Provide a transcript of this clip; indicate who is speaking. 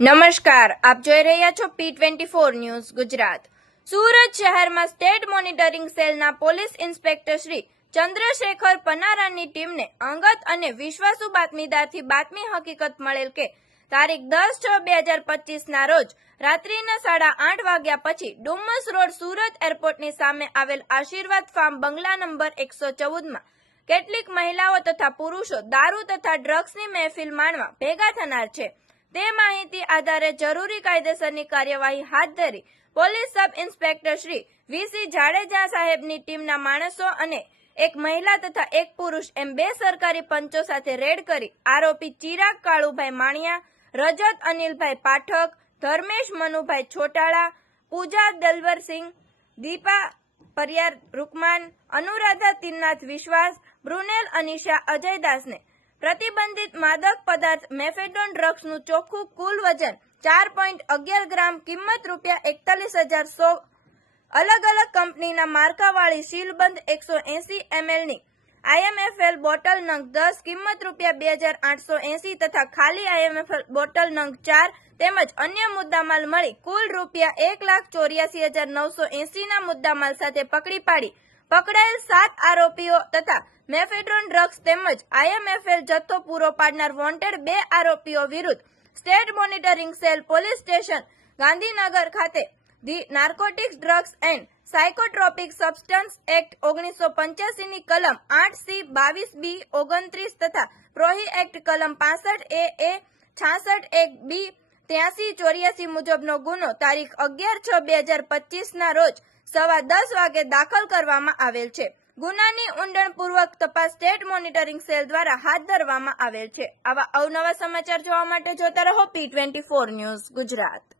Speaker 1: નમસ્કાર, આપ જોઈ રહ્યા છો P twenty four news Gujarat. Surat શહેરમાં સ્ટેટ મોનિટરિંગ સેલના પોલીસ ઇન્સ્પેક્ટર શ્રી ચંદ્રશેખર પનારાની ટીમને અંગત અને વિશ્વાસુ બાતમીદારથી બાતમી હકીકત મળેલ કે તારીખ દસ છ બે હજાર પચીસના રોજ રાત્રિના સાડા આઠ વાગ્યા પછી ડુમસ રોડ સુરત એરપોર્ટની સામે આવેલ આશીર્વાદ ફાર્મ બંગલા નંબર એકસો ચૌદમાં કેટલીક મહિલાઓ તથા પુરુષો દારૂ તથા ડ્રગ્સની મહેફિલ માણવા ભેગા થનાર છે. તે માહિતી આધારે જરૂરી કાયદેસરની કાર્યવાહી હાથ ધરી police sub inspector Shri VC Jadeja સાહેબની ટીમના માણસો અને એક મહિલા તથા એક પુરુષ એમ બે સરકારી પંચો સાથે રેડ કરી આરોપી ચિરાગ કાળુભાઈ માણિયા, રજત અનિલભાઈ પાઠક, ધર્મેશ મનુભાઈ છોટાળા, પૂજા દલવરસિંહ, દીપા પરિયાર રૂકમાન, અનુરાધા તિન્નાથ વિશ્વાસ, બ્રુનેલ અનિશા અજયદાસને પ્રતિબંધિત માદક પદાર્થ મેફેડોન ડ્રગ્સનું ચોખ્ખું કુલ વજન ચાર પોઈન્ટ અગિયાર ગ્રામ, કિંમત રૂપિયા એકતાલીસ હજાર સો. અલગ અલગ કંપનીના માર્કાવાળી સીલબંધ એકસો એસી એમએલની આઈએમએફએલ બોટલ નંગ દસ, કિંમત રૂપિયા બે હજાર આઠસો એસી તથા ખાલી આઈએમએફએલ બોટલ નંગ ચાર તેમજ અન્ય મુદ્દામાલ મળી કુલ રૂપિયા એક લાખ ચોર્યાસી હજાર નવસો એસીના મુદ્દામાલ સાથે પકડી પાડી. પકડાયેલ સાત આરોપીઓ તથા મેફેડ્રોન ડ્રગ્સ તેમજ આઈએમએફએલ જથ્થો પૂરો પાડનાર વોન્ટેડ બે આરોપીઓ વિરુદ્ધ state monitoring cell police station Gandhinagar ખાતે the narcotics drugs and psychotropic substances act ઓગણીસો પંચ્યાસીની કલમ આઠ સી બાવીસ બી ઓગણત્રીસ તથા પ્રોહી એક્ટ કલમ પાસઠ એ એ છાસઠ એક બી ત્યાસી ચોર્યાસી મુજબનો ગુનો તારીખ અગિયાર છ બે હજાર પચીસના રોજ સવા દસ વાગે દાખલ કરવામાં આવેલ છે. ગુનાની ઊંડાણપૂર્વક તપાસ સ્ટેટ મોનિટરિંગ સેલ દ્વારા હાથ ધરવામાં આવેલ છે. આવા અવનવા સમાચાર જોવા માટે જોતા રહો P twenty four news Gujarat.